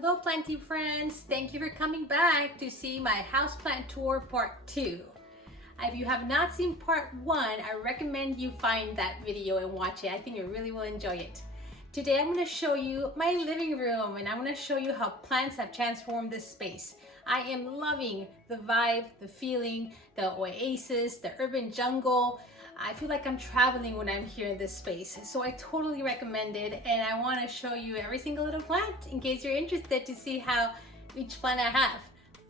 Hello planting friends, thank you for coming back to see my houseplant tour part 2. If you have not seen part 1, I recommend you find that video and watch it. I think you really will enjoy it. Today I'm going to show you my living room and I'm going to show you how plants have transformed this space. I am loving the vibe, the feeling, the oasis, the urban jungle. I feel like I'm traveling when I'm here in this space. So I totally recommend it and I want to show you every single little plant in case you're interested to see how each plant I have.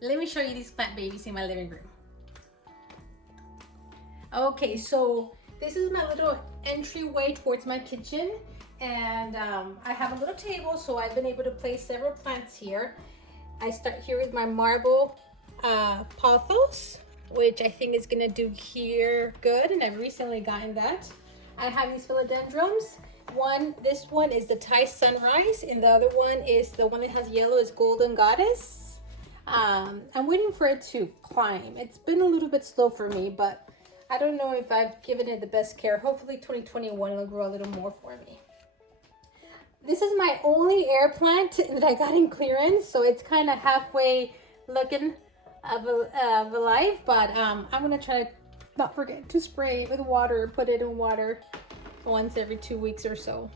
Let me show you these plant babies in my living room. Okay, so this is my little entryway towards my kitchen and I have a little table, so I've been able to place several plants here. I start here with my marble pothos, which I think is gonna do here good, and I've recently gotten that. I have these philodendrons. This one is the Thai Sunrise, and the other one is the one that has yellow is Golden Goddess. I'm waiting for it to climb. It's been a little bit slow for me, but I don't know if I've given it the best care. Hopefully 2021 will grow a little more for me. This is my only air plant that I got in clearance, so it's kind of halfway looking of a life, but I'm gonna try to not forget to spray it with water, put it in water once every 2 weeks or so.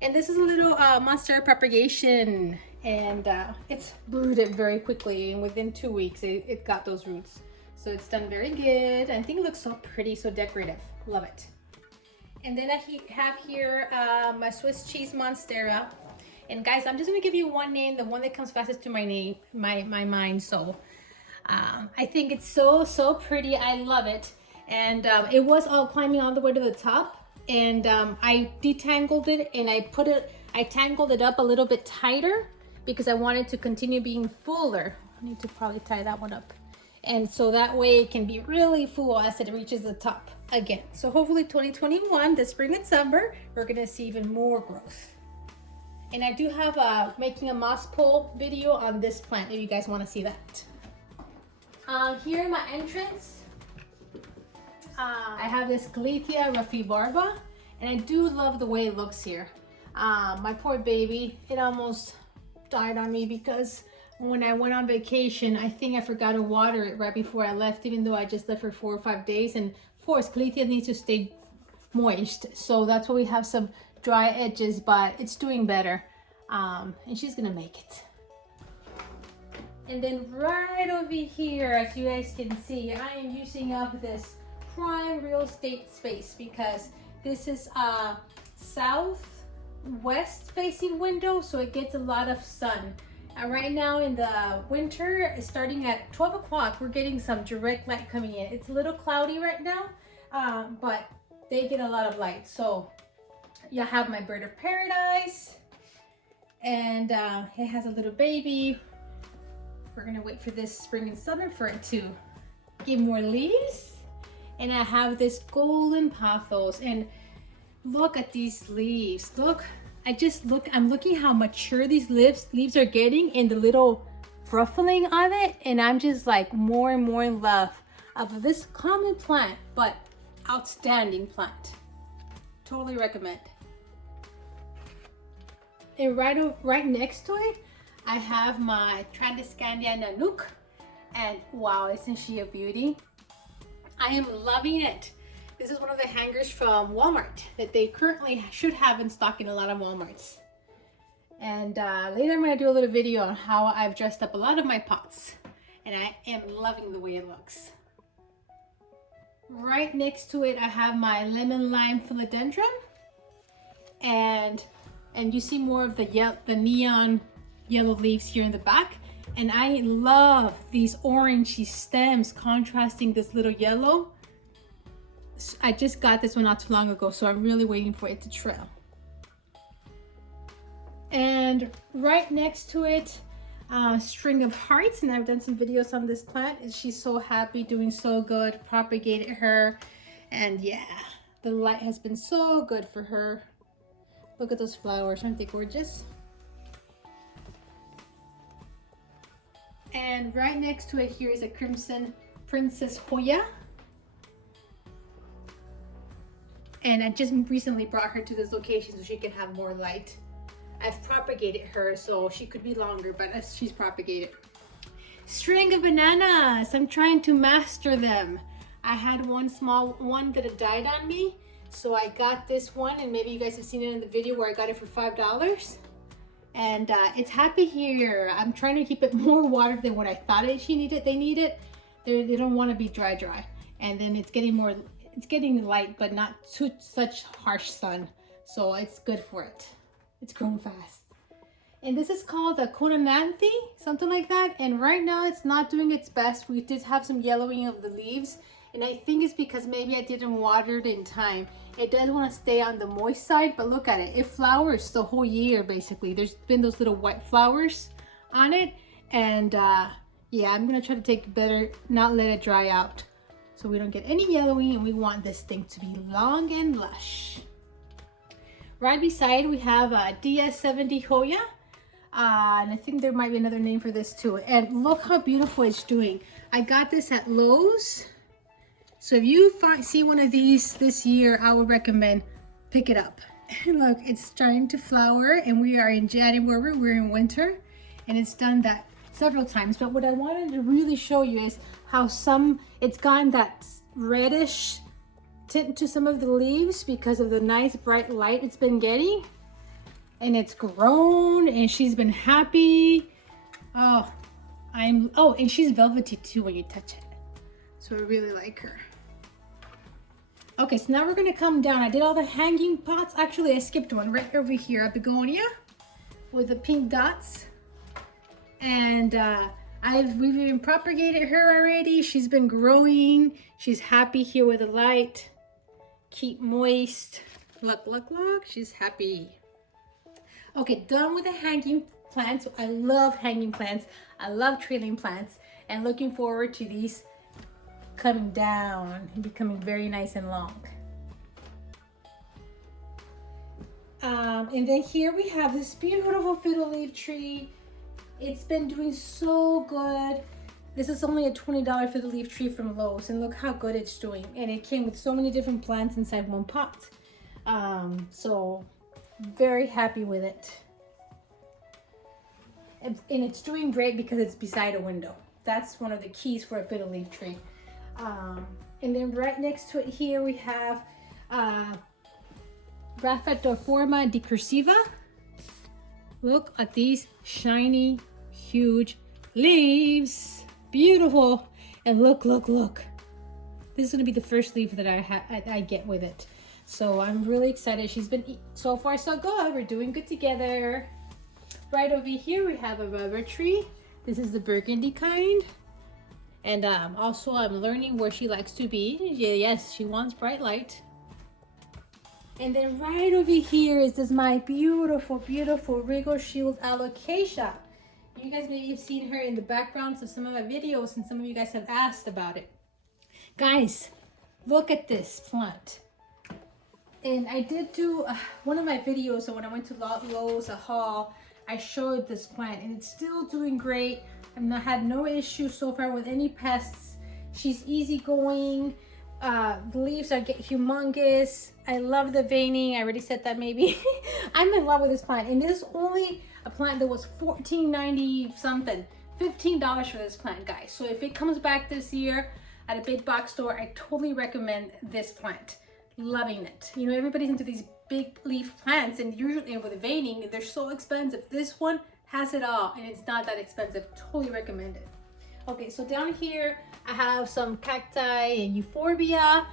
And this is a little monstera propagation, and it's rooted very quickly, and within 2 weeks it got those roots, so it's done very good. I think it looks so pretty, so decorative. Love it. And then I have here my Swiss cheese monstera. And guys, I'm just gonna give you one name, the one that comes fastest to my mind. So I think it's so pretty. I love it. And it was all climbing all the way to the top, and I detangled it and I tangled it up a little bit tighter because I wanted to continue being fuller. I need to probably tie that one up, and so that way it can be really full as it reaches the top again. So hopefully 2021, the spring and summer, we're gonna see even more growth. And I do have making a moss pole video on this plant if you guys want to see that. Here in my entrance, I have this Caleithia rufibarba, and I do love the way it looks here. My poor baby, it almost died on me because when I went on vacation, I think I forgot to water it right before I left, even though I just left for 4 or 5 days. And of course, Caleithia needs to stay moist, so that's why we have some dry edges, but it's doing better, and she's gonna make it. And then right over here, as you guys can see, I am using up this prime real estate space because this is a southwest facing window, so it gets a lot of sun. And right now in the winter, starting at 12 o'clock, we're getting some direct light coming in. It's a little cloudy right now, but they get a lot of light. So you have my bird of paradise, and it has a little baby. We're gonna wait for this spring and summer for it to give more leaves. And I have this golden pothos, and look at these leaves. Look, I'm looking how mature these leaves are getting and the little ruffling of it, and I'm just like more and more in love of this common plant, but outstanding plant. Totally recommend. And right next to it, I have my Tradescandia Nanook, and wow, isn't she a beauty? I am loving it. This is one of the hangers from Walmart that they currently should have in stock in a lot of Walmarts. And later I'm gonna do a little video on how I've dressed up a lot of my pots, and I am loving the way it looks. Right next to it, I have my lemon lime philodendron, and you see more of the neon yellow leaves here in the back. And I love these orangey stems contrasting this little yellow. I just got this one not too long ago, so I'm really waiting for it to trail. And right next to it, string of hearts, and I've done some videos on this plant, and she's so happy, doing so good. Propagated her, and yeah, the light has been so good for her. Look at those flowers, aren't they gorgeous? And right next to it here is a crimson Princess Hoya. And I just recently brought her to this location so she can have more light. I've propagated her, so she could be longer, but she's propagated. String of bananas. I'm trying to master them. I had one small one that had died on me, so I got this one, and maybe you guys have seen it in the video where I got it for $5. And it's happy here. I'm trying to keep it more water than what I thought they need it. They don't want to be dry. And then it's getting light, but not such harsh sun. So it's good for it. It's growing fast. And this is called a Konananthi, something like that. And right now it's not doing its best. We did have some yellowing of the leaves. And I think it's because maybe I didn't water it in time. It does want to stay on the moist side, but look at it. It flowers the whole year, basically. There's been those little white flowers on it. And yeah, I'm going to try to take better, not let it dry out, so we don't get any yellowing, and we want this thing to be long and lush. Right beside, we have a DS70 Hoya. And I think there might be another name for this too. And look how beautiful it's doing. I got this at Lowe's. So if you see one of these this year, I would recommend pick it up. And look, it's starting to flower, and we are in January, we're in winter, and it's done that several times. But what I wanted to really show you is how it's gotten that reddish tint to some of the leaves because of the nice bright light it's been getting. And it's grown, and she's been happy. And she's velvety too when you touch it. So I really like her. Okay, so now we're gonna come down. I did all the hanging pots. Actually, I skipped one right over here, a begonia with the pink dots. And we've even propagated her already. She's been growing. She's happy here with the light. Keep moist. Look, she's happy. Okay, done with the hanging plants. I love hanging plants. I love trailing plants, and looking forward to these coming down and becoming very nice and long. And then here we have this beautiful fiddle leaf tree. It's been doing so good. This is only a $20 fiddle leaf tree from Lowe's, and look how good it's doing. And it came with so many different plants inside one pot. So very happy with it. And it's doing great because it's beside a window. That's one of the keys for a fiddle leaf tree. And then right next to it here we have Rhaphidophorma decursiva. Look at these shiny, huge leaves. Beautiful. And look. This is gonna be the first leaf that I get with it. So I'm really excited. She's been, so far so good. We're doing good together. Right over here we have a rubber tree. This is the burgundy kind. And also I'm learning where she likes to be. Yes, she wants bright light. And then right over here is this my beautiful Regal Shield Alocasia. You guys maybe have seen her in the backgrounds of some of my videos, and some of you guys have asked about it. Guys, look at this plant. And I did do one of my videos, so when I went to Lowe's, a haul, I showed this plant, and it's still doing great. I've not had no issues so far with any pests. She's easygoing. The leaves get humongous. I love the veining. I already said that maybe. I'm in love with this plant, and this is only a plant that was $14.90 something. $15 for this plant, guys. So if it comes back this year at a big box store, I totally recommend this plant. Loving it. You know, everybody's into these big leaf plants, and usually with the veining, they're so expensive. This one has it all, and it's not that expensive. Totally recommend it. Okay, so down here I have some cacti and euphorbia,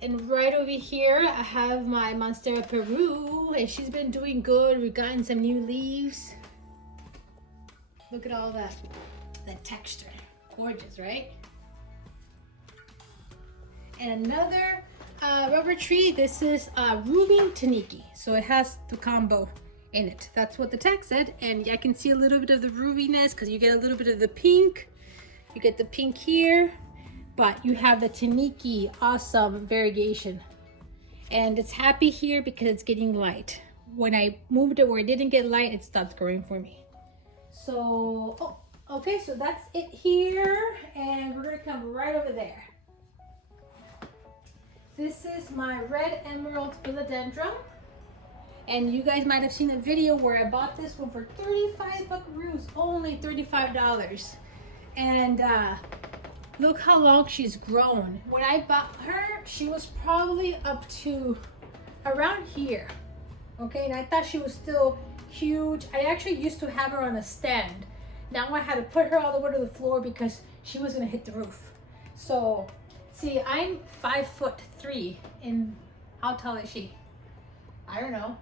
and right over here I have my Monstera Peru, and she's been doing good. We've gotten some new leaves. Look at all that texture. Gorgeous, right? And another rubber tree. This is Ruby Taniki, so it has the combo in it. That's what the tag said, and I can see a little bit of the ruviness because you get a little bit of the pink. You get the pink here, but you have the Taniki awesome variegation, and it's happy here because it's getting light. When I moved it where it didn't get light, it stopped growing for me. So okay, so that's it here, and we're gonna come right over there. This is my red emerald philodendron, And you guys might have seen a video where I bought this one for 35 buckaroos, only $35. And look how long she's grown. When I bought her, she was probably up to around here. Okay, and I thought she was still huge. I actually used to have her on a stand. Now I had to put her all the way to the floor because she was gonna hit the roof. So, see, I'm 5'3", and how tall is she? I don't know.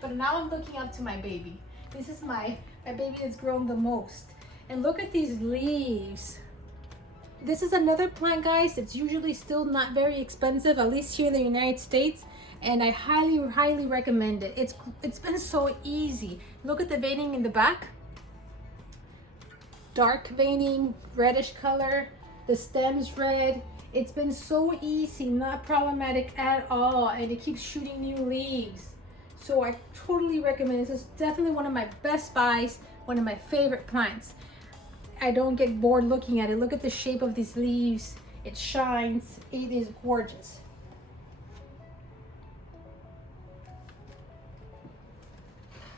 But now I'm looking up to my baby. This is my baby that's grown the most. And look at these leaves. This is another plant, guys. It's usually still not very expensive, at least here in the United States. And I highly recommend it. It's been so easy. Look at the veining in the back. Dark veining, reddish color. The stem's red. It's been so easy, not problematic at all. And it keeps shooting new leaves. So I totally recommend this. It's definitely one of my best buys, one of my favorite plants. I don't get bored looking at it. Look at the shape of these leaves. It shines. It is gorgeous.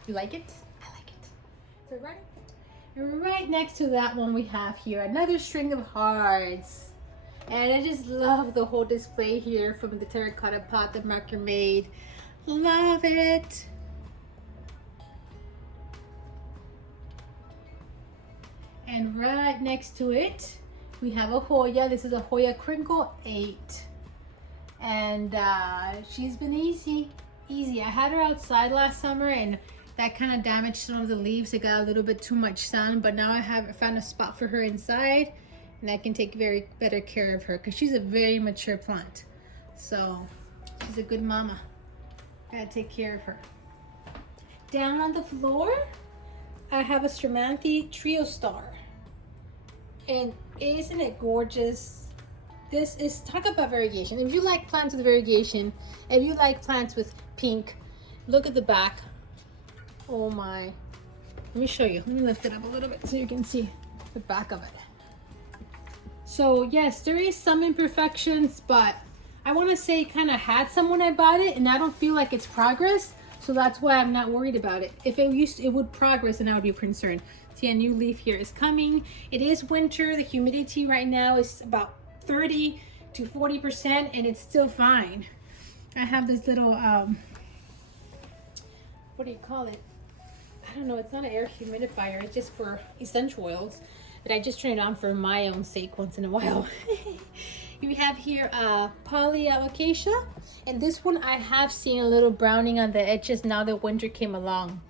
You like it? I like it. So right next to that one we have here another string of hearts. And I just love the whole display here from the terracotta pot that Macrame made. Love it. And right next to it, we have a Hoya. This is a Hoya Crinkle 8. And she's been easy. I had her outside last summer and that kind of damaged some of the leaves. It got a little bit too much sun, but now I found a spot for her inside and I can take better care of her because she's a very mature plant. So she's a good mama. Gotta take care of her. Down on the floor, I have a Stramanthe Trio Star. And isn't it gorgeous? This is, talk about variegation. If you like plants with variegation, if you like plants with pink, look at the back. Oh my. Let me show you. Let me lift it up a little bit so you can see the back of it. So yes, there is some imperfections, but I want to say kind of had some when I bought it, and I don't feel like it's progress, so that's why I'm not worried about it. If it would progress, then I would be concerned. See, a new leaf here is coming. It is winter. The humidity right now is about 30 to 40%, and it's still fine. I have this little what do you call it? I don't know. It's not an air humidifier. It's just for essential oils, but I just turn it on for my own sake once in a while. We have here Poly Alocasia, and this one I have seen a little browning on the edges now that winter came along.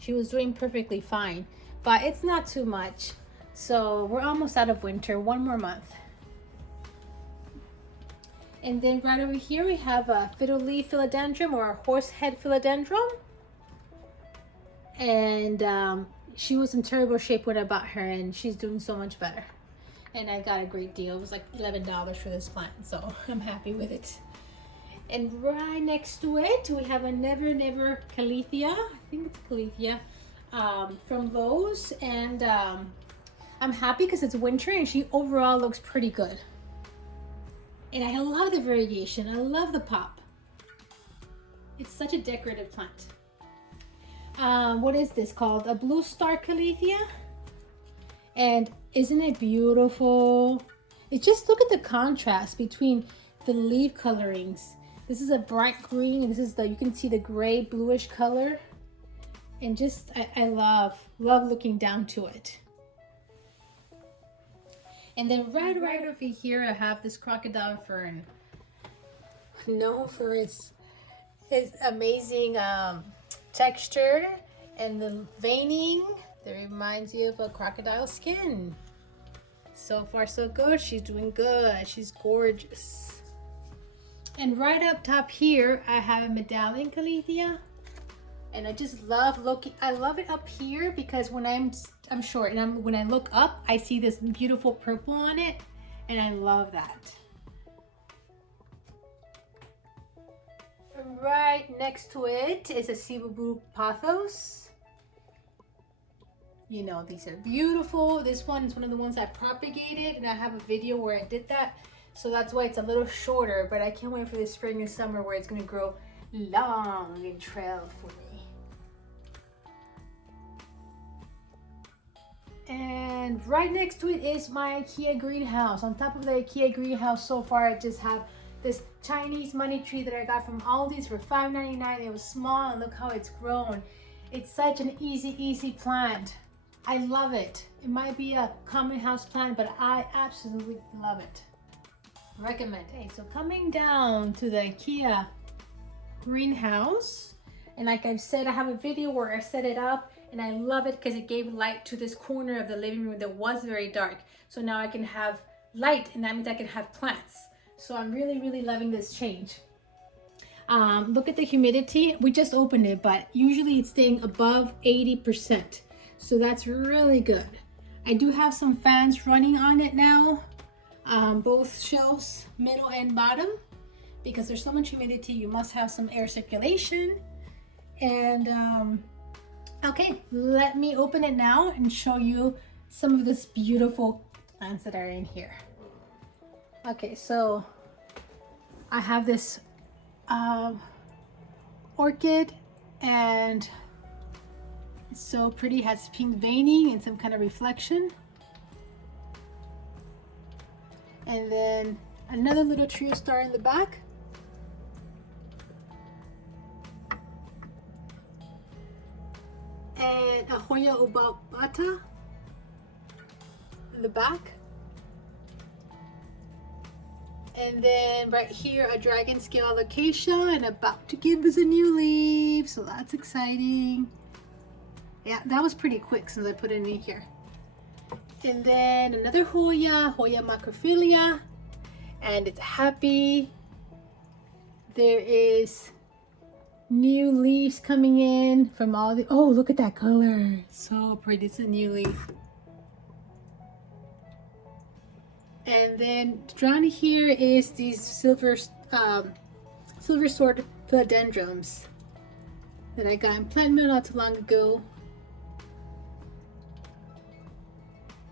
She was doing perfectly fine, but it's not too much. So we're almost out of winter, one more month. And then right over here we have a fiddle leaf philodendron, or a horsehead philodendron. And she was in terrible shape when I bought her, and she's doing so much better. And I got a great deal. It was like $11 for this plant, so I'm happy with it. And right next to it, we have a Never Never Caleithia. I think it's Caleithia, from Lowe's. And I'm happy because it's winter and she overall looks pretty good. And I love the variegation. I love the pop. It's such a decorative plant. What is this called? A Blue Star Caleithia. And isn't it beautiful? It's just, look at the contrast between the leaf colorings. This is a bright green, and this is you can see the gray bluish color. And just, I love looking down to it. And then right over here, I have this crocodile fern. Known for its amazing texture and the veining that reminds you of a crocodile skin. So far so good. She's doing good. She's gorgeous. And right up top here I have a Medallion Caleithia, and I just love looking. I love it up here because when I'm short, and when I look up I see this beautiful purple on it, and I love that. Right next to it is a Cebu Pothos. You know, these are beautiful. This one is one of the ones I propagated, and I have a video where I did that. So that's why it's a little shorter, but I can't wait for the spring and summer where it's gonna grow long trail for me. And right next to it is my Ikea greenhouse. On top of the Ikea greenhouse, so far I just have this Chinese money tree that I got from Aldi's for $5.99. It was small and look how it's grown. It's such an easy plant. I love it. It might be a common house plant, but I absolutely love it. Recommend. Hey, so coming down to the Ikea greenhouse, and like I've said, I have a video where I set it up, and I love it because it gave light to this corner of the living room that was very dark. So now I can have light, and that means I can have plants. So I'm really loving this change. Look at the humidity. We just opened it, but usually it's staying above 80%. So that's really good. I do have some fans running on it now, both shelves, middle and bottom, because there's so much humidity, you must have some air circulation. And okay, let me open it now and show you some of this beautiful plants that are in here. Okay, so I have this orchid, and it's so pretty, has pink veining and some kind of reflection. And then another little trio star in the back. And a Hoya obata in the back. And then right here, a dragon scale acacia, and about to give us a new leaf. So that's exciting. Yeah, that was pretty quick since I put it in here. And then another Hoya macrophilia, and it's happy. There is new leaves coming in from all the, oh, look at that color. So pretty, it's a new leaf. And then down here is these silver sword philodendrons that I got in plant mill not too long ago.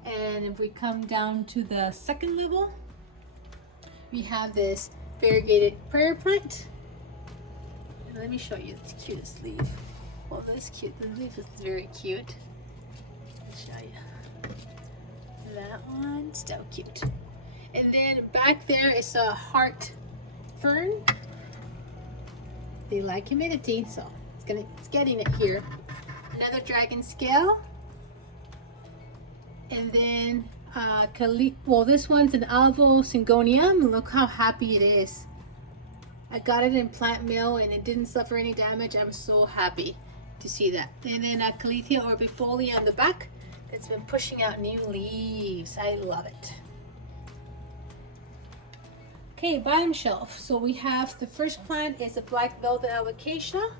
And if we come down to the second level, we have this variegated prayer plant. And let me show you this cutest leaf. Well, this leaf is very cute. I'll show you. That one, so cute. And then back there is a heart fern. They like humidity, so it's getting it here. Another dragon scale. And then well, this one's an alvo syngonium. Look how happy it is. I got it in plant mill and it didn't suffer any damage. I'm so happy to see that. And then a Caletheia orbifolia on the back. It's been pushing out new leaves. I love it. Okay, bottom shelf. So we have the first plant is a black velvet alocasia.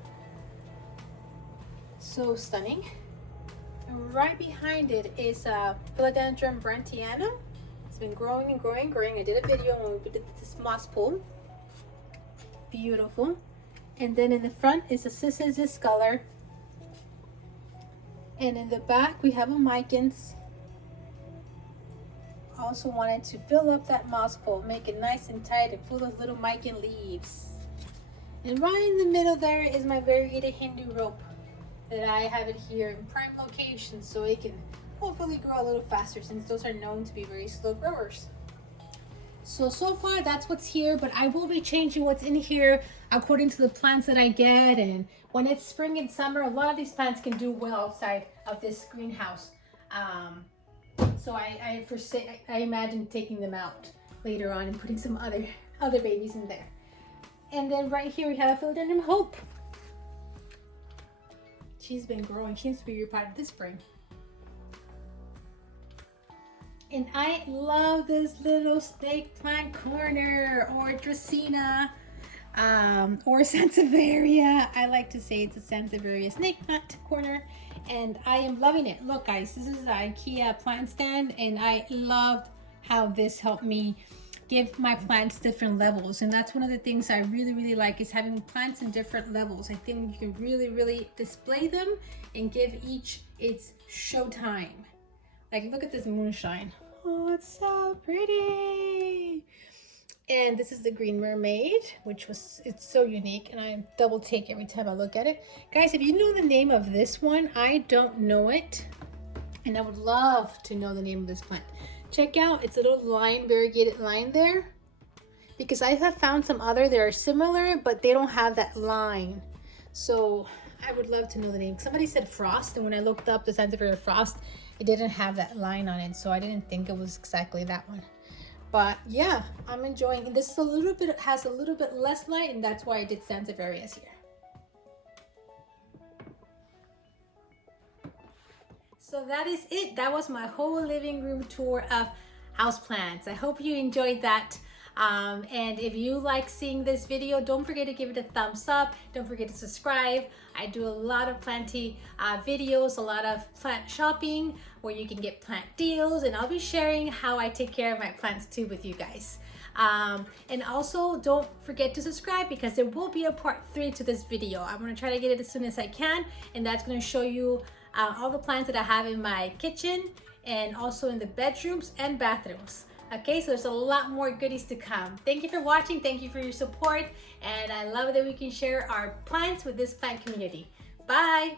So stunning. And right behind it is a Philodendron brandtianum. It's been growing and growing and growing. I did a video when we did this moss pool. Beautiful. And then in the front is a Cissus color. And in the back we have a Micans. Also wanted to fill up that moss pole, make it nice and tight and full of little Mican leaves. And right in the middle there is my variegated Hindu rope that I have it here in prime location so it can hopefully grow a little faster since those are known to be very slow growers. So far that's what's here, but I will be changing what's in here according to the plants that I get. And when it's spring and summer, a lot of these plants can do well outside of this greenhouse. So I imagine taking them out later on and putting some other babies in there. And then right here we have a Philodendron Hope. She's been growing. She needs to be repotted this spring. And I love this little snake plant corner, or Dracaena, or Sansevieria. I like to say it's a Sansevieria snake plant corner, and I am loving it. Look guys, this is the Ikea plant stand, and I loved how this helped me give my plants different levels. And that's one of the things I really like, is having plants in different levels. I think you can really display them and give each its showtime. Like, look at this moonshine. Oh, it's so pretty. And this is the Green Mermaid, it's so unique, and I double take every time I look at it. Guys, if you know the name of this one, I don't know it, and I would love to know the name of this plant. Check out its little line, variegated line there, because I have found some other that are similar, but they don't have that line. So I would love to know the name. Somebody said Frost, and when I looked up the Sansevieria Frost, it didn't have that line on it, so I didn't think it was exactly that one. But yeah, I'm enjoying, and this is has a little bit less light, and that's why I did Sansevierias here. So that is it. That was my whole living room tour of houseplants. I hope you enjoyed that. And if you like seeing this video, don't forget to give it a thumbs up. Don't forget to subscribe. I do a lot of planty videos, a lot of plant shopping where you can get plant deals, and I'll be sharing how I take care of my plants too with you guys. And also don't forget to subscribe, because there will be a part 3 to this video. I'm going to try to get it as soon as I can, and that's going to show you all the plants that I have in my kitchen and also in the bedrooms and bathrooms. Okay, so there's a lot more goodies to come. Thank you for watching. Thank you for your support. And I love that we can share our plants with this plant community. Bye.